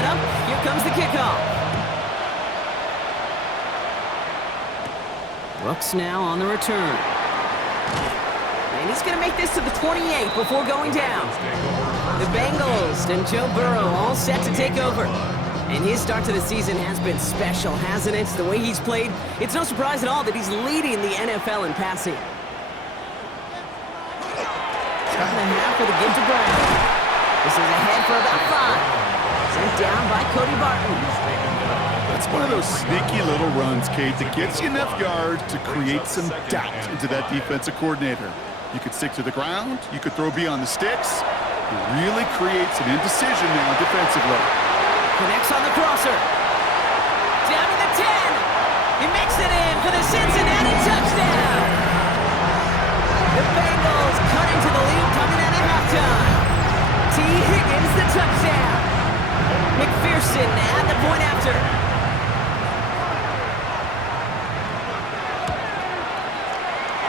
set up. Here comes the kickoff. Brooks now on the return. And he's going to make this to the 28 before going down. The Bengals and Joe Burrow all set to take over. And his start to the season has been special, hasn't it? The way he's played, it's no surprise at all that he's leading the NFL in passing. Starting the half with a give to Brown. This is ahead for about 5. Sent down by Cody Barton. That's one of those sneaky little runs, Kate, that gets you enough yards to create some doubt into that defensive coordinator. You could stick to the ground. You could throw beyond the sticks. It really creates an indecision now defensively. Connects on the crosser. Down to the 10. He makes it in for the Cincinnati touchdown. The Bengals cut into the lead coming out of halftime. T. Higgins the touchdown. McPherson at the point after.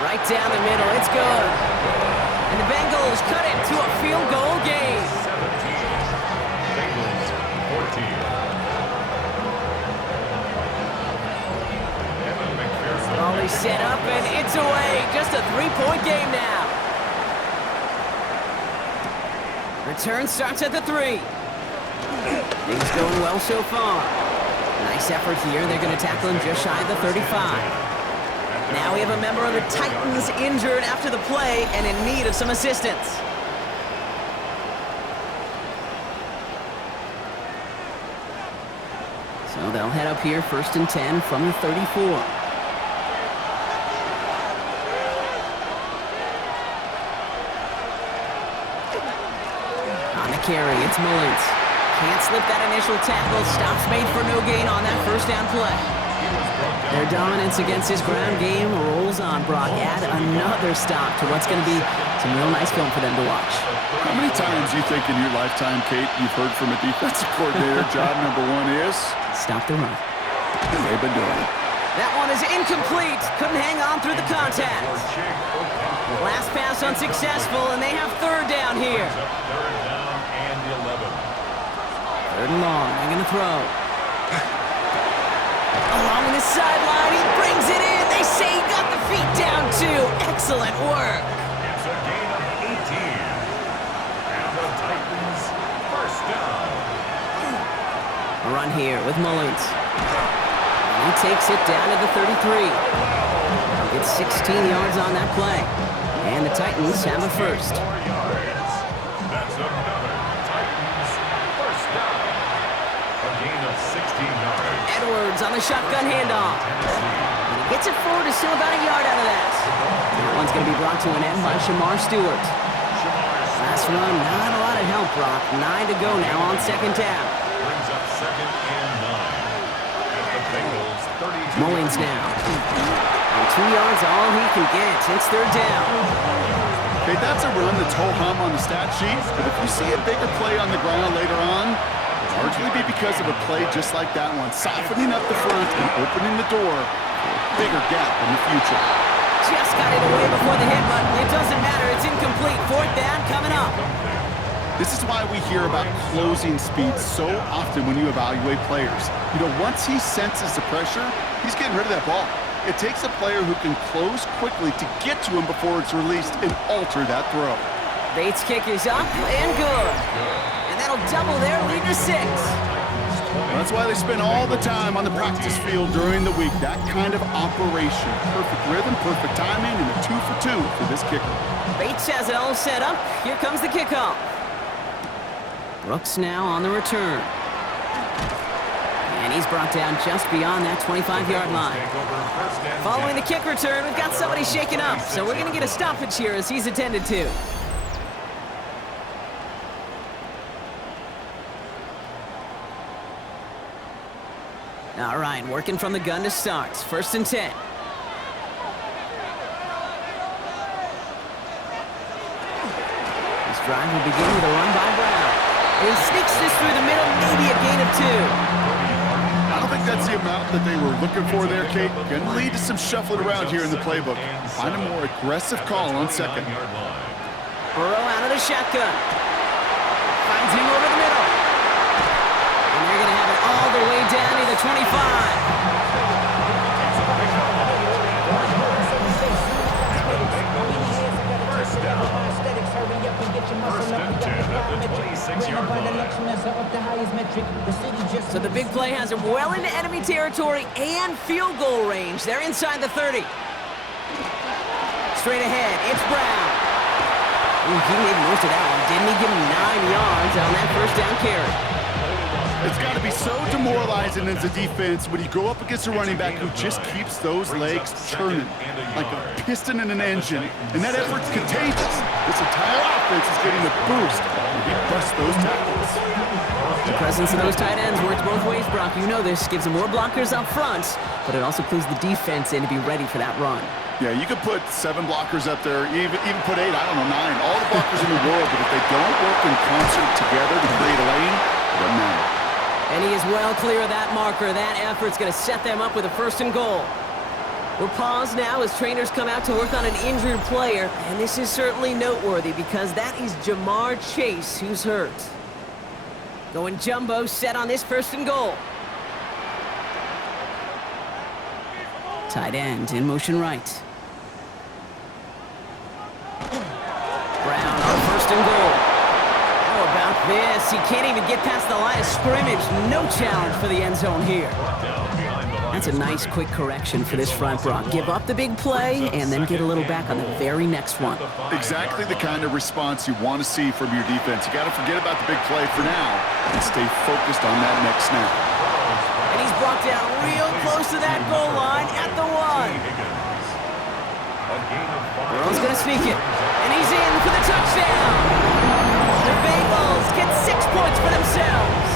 Right down the middle. It's good. And the Bengals cut it to a field goal game. Ball set up and it's away. Just a 3-point game now. Return starts at the 3. Things going well so far. Nice effort here. They're going to tackle him just shy of the 35. Now we have a member of the Titans injured after the play and in need of some assistance. So they'll head up here 1st and 10 from the 34. On the carry, it's Mullins. Can't slip that initial tackle. Stops made for no gain on that first down play. Their dominance against his ground game rolls on, Brock. Add another stop to what's going to be some real nice film for them to watch. How many times do you think in your lifetime, Kate, you've heard from a defensive coordinator, job number 1 is? Stop the run. They've been doing it. That one is incomplete. Couldn't hang on through the contact. Last pass unsuccessful, and they have 3rd down here. 3rd and long. They're going to throw. Along the sideline, he brings it in. They say he got the feet down, too. Excellent work. It's a gain of 18. And the Titans first down. A run here with Mullins. And he takes it down to the 33. He'll get 16 yards on that play. And the Titans have a first. That's another Titans first down. A gain of 16 yards. Edwards on the shotgun handoff. And he gets it forward to still about a yard out of that. That one's going to be brought to an end by Shamar Stewart. Last run, not a lot of help, Brock. 9 to go now on 2nd down. Brings up 2nd and 9. At the Bengals 32. Mullins now. And 2 yards all he can get. It's 3rd down. Okay, that's a run that's ho-hum on the stat sheet, but if you see a bigger play on the ground later on, it'll largely be because of a play just like that one, softening up the front and opening the door for a bigger gap in the future. Just got it away before the hit button. It doesn't matter. It's incomplete. 4th down coming up. This is why we hear about closing speed so often when you evaluate players. You know, once he senses the pressure, he's getting rid of that ball. It takes a player who can close quickly to get to him before it's released and alter that throw. Bates' kick is up and good. And that'll double their lead to 6. That's why they spend all the time on the practice field during the week. That kind of operation. Perfect rhythm, perfect timing, and a 2 for 2 for this kicker. Bates has it all set up. Here comes the kickoff. Brooks now on the return. And he's brought down just beyond that 25-yard line. Following the kick return, we've got somebody shaken up, so we're going to get a stoppage here as he's attended to. All right, working from the gun to start. 1st and 10. This drive will begin with a run by Brown. And he sneaks this through the middle, maybe a gain of 2. I don't think that's the amount that they were looking for there, Kate. Going to lead to some shuffling around here in the playbook. Find a more aggressive call on 2nd. Burrow out of the shotgun. Finds him over the middle. And them well into enemy territory and field goal range. They're inside the 30. Straight ahead, it's Brown. Ooh, he made most of that one, didn't he? Give him 9 yards on that first down carry. It's got to be so demoralizing as a defense when you go up against a running back who just keeps those legs churning like a piston in an engine, and that effort's contagious. This entire offense is getting a boost when he busts those tackles. The presence of those tight ends works both ways, Brock. You know this. Gives them more blockers up front, but it also clues the defense in to be ready for that run. Yeah, you could put 7 blockers up there, even put 8, I don't know, 9. All the blockers in the world, but if they don't work in concert together to create a lane, it doesn't matter. And he is well clear of that marker. That effort's going to set them up with a 1st and goal. We're paused now as trainers come out to work on an injured player, and this is certainly noteworthy because that is Jamar Chase who's hurt. Going jumbo set on this 1st and goal. Tight end in motion right. Brown on 1st and goal. How about this? He can't even get past the line of scrimmage. No challenge for the end zone here. That's a nice quick correction for this front, Brock. Give up the big play and then get a little back on the very next one. Exactly the kind of response you want to see from your defense. You got to forget about the big play for now and stay focused on that next snap. And he's brought down real close to that goal line at the 1. Burrow's going to sneak it, and he's in for the touchdown. The Bengals get 6 points for themselves.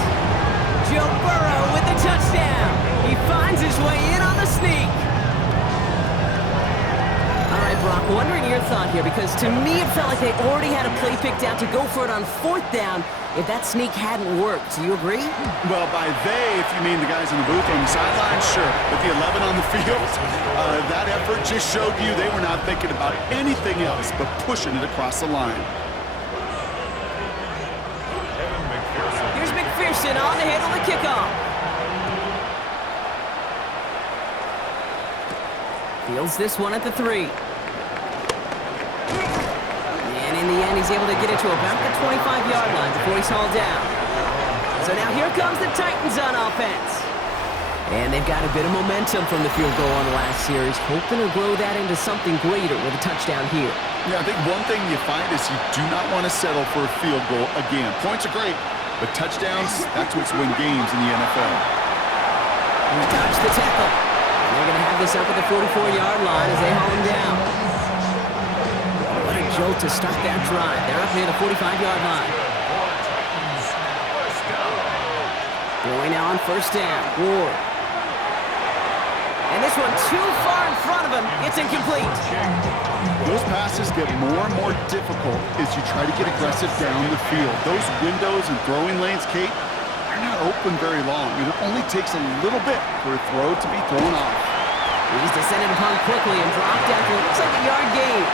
Joe Burrow with the touchdown. He finds his way in on the sneak. All right, Brock, wondering your thought here, because to me it felt like they already had a play picked out to go for it on 4th down if that sneak hadn't worked. Do you agree? Well, by they, if you mean the guys in the booth on the sideline, sure. But the 11 on the field, that effort just showed you they were not thinking about anything else but pushing it across the line. Here's McPherson on to handle the kickoff. Fields this one at the 3. And in the end, he's able to get it to about the 25-yard line before he's hauled down. So now here comes the Titans on offense. And they've got a bit of momentum from the field goal on the last series, hoping to grow that into something greater with a touchdown here. Yeah, I think one thing you find is you do not want to settle for a field goal again. Points are great, but touchdowns, that's what's win games in the NFL. He's dodged the tackle. They're going to have this up at the 44-yard line as they haul him down. What a jolt to start that drive. They're up near the 45-yard line. Throwing now on 1st down. Ward. And this one too far in front of him. It's incomplete. Those passes get more and more difficult as you try to get aggressive down the field. Those windows and throwing lanes, Kate, they're not open very long. It only takes a little bit for a throw to be thrown off. He's descended upon quickly and dropped after it looks like a yard gain.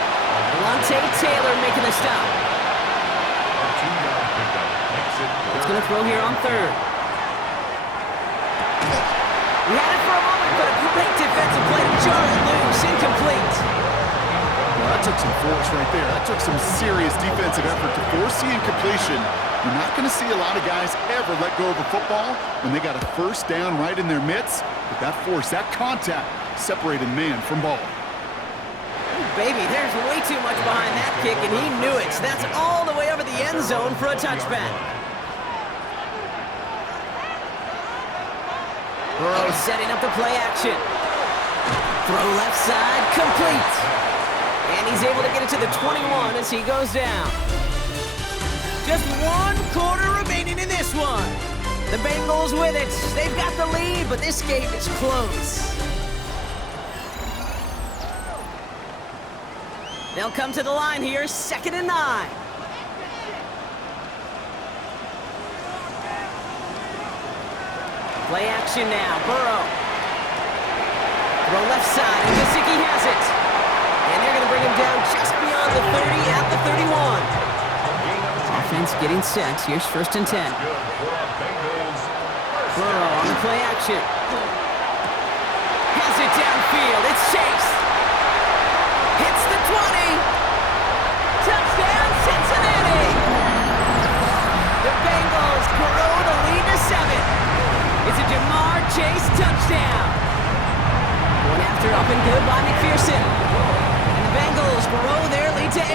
Alontae Taylor making the stop. It's going to throw here on 3rd. He had it for a moment, but a great defensive play to jar it loose. Incomplete. Well, that took some force right there. That took some serious defensive effort to force the incompletion. You're not going to see a lot of guys ever let go of a football when they got a 1st down right in their midst. But that force, that contact, separated man from ball. Ooh, baby, there's way too much behind that kick, and he knew it. So that's all the way over the end zone for a touchback. Burrow setting up the play action. Throw left side, complete. And he's able to get it to the 21 as he goes down. Just 1 quarter remaining in this one. The Bengals with it. They've got the lead, but this game is close. They'll come to the line here, 2nd and 9. Play action now, Burrow. Throw left side, and Gesicki has it. And they're going to bring him down just beyond the 30 at the 31. Offense getting set. Here's 1st and 10. Burrow on the play action. Has it downfield. It's Chase. Hits the 20. Touchdown, Cincinnati. The Bengals grow the lead to 7. It's a Jamar touchdown. Going after up and good by McPherson. And the Bengals grow their lead to 8.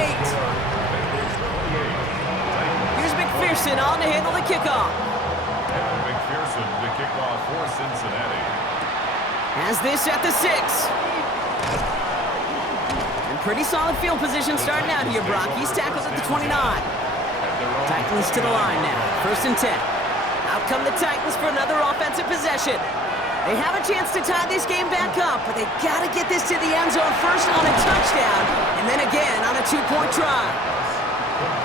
Here's McPherson on to handle the kickoff. And McPherson to kick off for Cincinnati. Has this at the 6. And pretty solid field position starting out here, Brock. He's tackled at the 29. Titans to the line now. 1st and 10. Out come the Titans for another offensive possession. They have a chance to tie this game back up, but they got to get this to the end zone first on a touchdown, and then again on a 2-point try.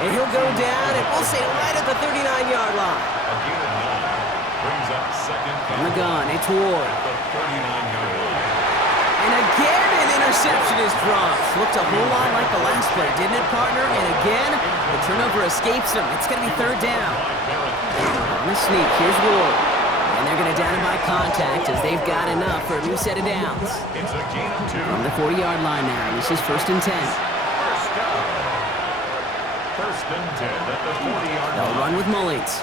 And he'll go down, and we'll say right at the 39-yard line. A gain of 9 brings up second On the gun, it's Ward. at the 39-yard line. And again, an interception is dropped. Looked a whole lot like the last play, didn't it, partner? And again, the turnover escapes him. It's going to be 3rd down. On the sneak, here's Ward. And they're going to down him by contact as they've got enough for a new set of downs. It's a gain of 2. On the 40-yard line now, this is 1st and 10. First down. 1st and 10 at the 40-yard They'll line. run with Mullins.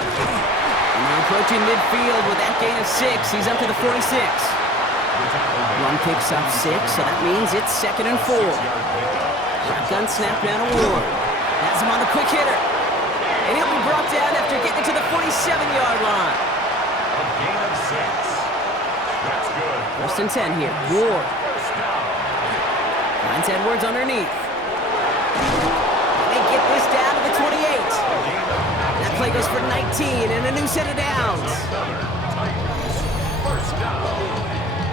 And they're approaching midfield with that gain of 6. He's up to the 46. Run picks up 6, so that means it's 2nd and 4. Shotgun snap down to Ward. Has him on the quick hitter. And he'll be brought down after getting to the 47-yard line. A gain of 6. That's good. 1st and 10 here. Ward First down. finds Edwards underneath. They get this down to the 28. That play goes for 19 and a new set of downs. Titans. First down.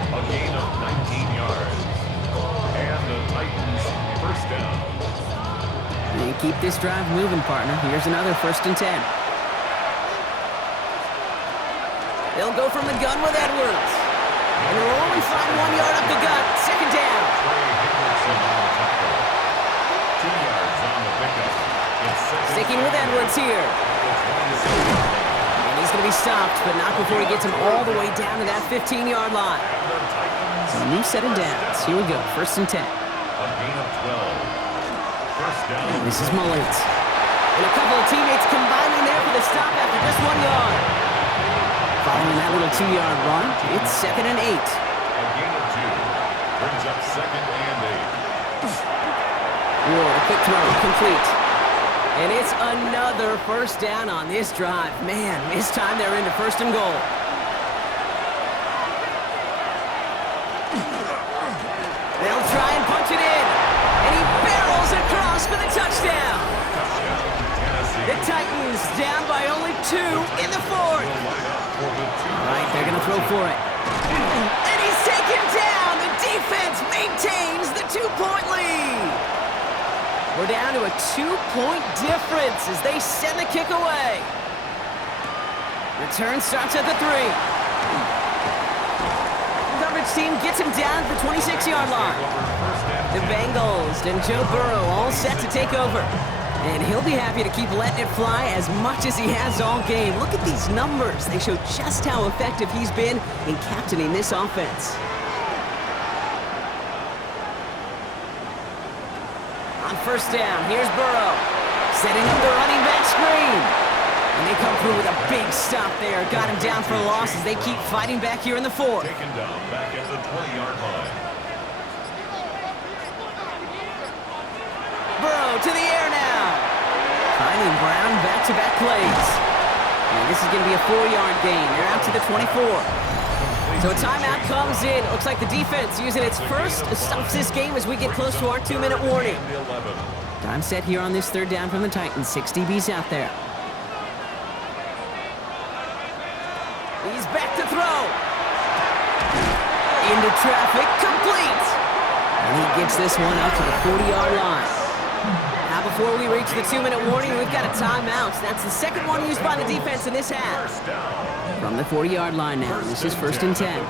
A gain of 19 yards. And the Titans first down. And keep this drive moving, partner. Here's another 1st and 10. They'll go from the gun with Edwards. And they'll only find 1 yard up the gut. 2nd down. Trey Hendrickson on the tackle. 2 yards on the pickup. It's second Sticking with Edwards here. And he's going to be stopped, but not before he gets him all the way down to that 15-yard line. So a new set of downs. Here we go. 1st and 10. A gain of 12. First down. This is Mullins. And a couple of teammates combining there for the stop after just 1 yard. Following that little 2-yard run, it's 2nd and 8. A gain of 2. Brings up 2nd and 8. Ward, a quick throw, complete. And it's another 1st down on this drive. Man, this time they're into 1st and goal. They'll try and punch it in. And he barrels across for the touchdown. The Titans down by only 2 in the 4th. All right, they're going to throw for it. And he's taken down. The defense maintains the 2-point lead. We're down to a 2-point difference as they send the kick away. Return starts at the 3. Coverage team gets him down at the 26-yard line. The Bengals and Joe Burrow all set to take over. And he'll be happy to keep letting it fly as much as he has all game. Look at these numbers. They show just how effective he's been in captaining this offense. On 1st down, here's Burrow. Setting up the running back screen. And they come through with a big stop there. Got him down for a loss as they keep fighting back here in the 4th. Taken down back at the 20-yard line. Burrow to the air now. Finding Brown back-to-back plays. And this is going to be a 4-yard gain. They're out to the 24. So a timeout comes in. It looks like the defense using its first stops this game as we get close to our 2-minute warning. Time set here on this 3rd down from the Titans. 6 DBs out there. He's back to throw. Into traffic, complete. And he gets this one up to the 40-yard line. Now before we reach the 2-minute warning, we've got a timeout. That's the 2nd one used by the defense in this half. From the 40-yard line now, this is 1st and 10.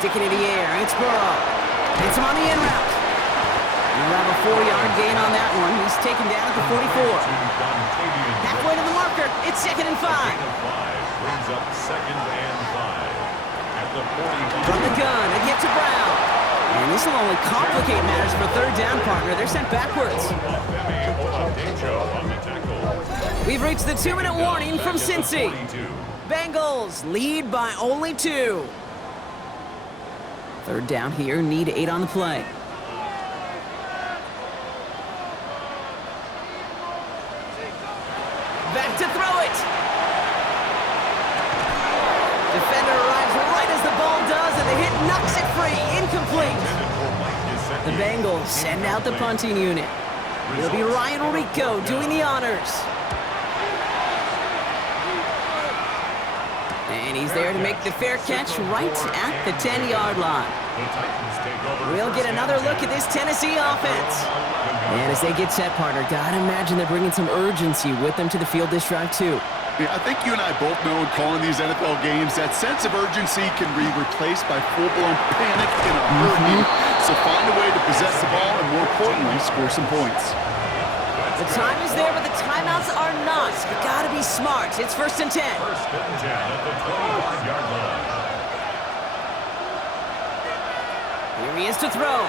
Sticking in the air, it's Burrow. Hits him on the in route. And we'll have a 4-yard gain on that one. He's taken down at the 44. Halfway to the marker, it's 2nd and 5. Brings up 2nd and 5. At the 45. From the gun, a get to Brown. And this will only complicate matters for 3rd down, partner. They're sent backwards. On the tackle. We've reached the 2-minute warning from Cincy. Bengals lead by only 2. Third down here, need 8 on the play. Back to throw it. Defender arrives right as the ball does, and the hit knocks it free. Incomplete. The Bengals send out the punting unit. It'll be Ryan Rico doing the honors. And he's there to make the fair catch right at the 10-yard line. We'll get another look at this Tennessee offense. And as they get set, partner, gotta imagine they're bringing some urgency with them to the field this drive, too. Yeah, I think you and I both know in calling these NFL games, that sense of urgency can be replaced by full-blown panic in a hurry. So find a way to possess the ball and, more importantly, score some points. The time is there, but the timeouts are not. You gotta be smart. It's 1st and 10. 1st and 10 at the 25-yard line. Here he is to throw.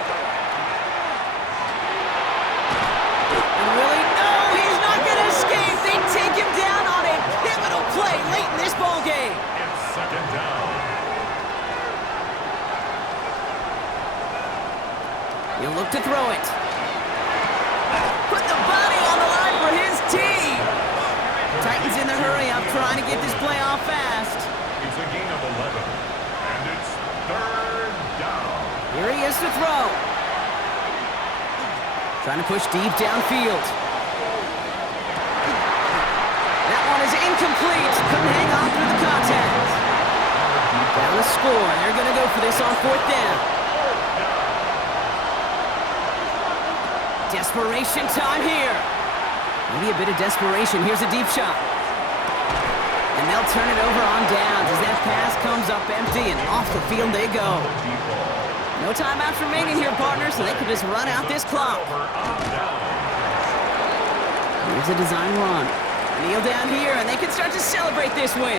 And really, no, he's not gonna escape. They take him down on a pivotal play late in this ball game. It's 2nd down. He'll look to throw it. Put the body on the line for his team. Titans in the hurry up, trying to get this play off fast. It's a gain of 11, and it's 3rd down. Here he is to throw. Trying to push deep downfield. That one is incomplete. Couldn't hang on through the contact. Down to score. They're going to go for this on 4th down. Desperation time here. Maybe a bit of desperation. Here's a deep shot. And they'll turn it over on downs as that pass comes up empty, and off the field they go. No timeouts remaining here, partners, so they can just run out this clock. Here's a design run. Kneel down here, and they can start to celebrate this win.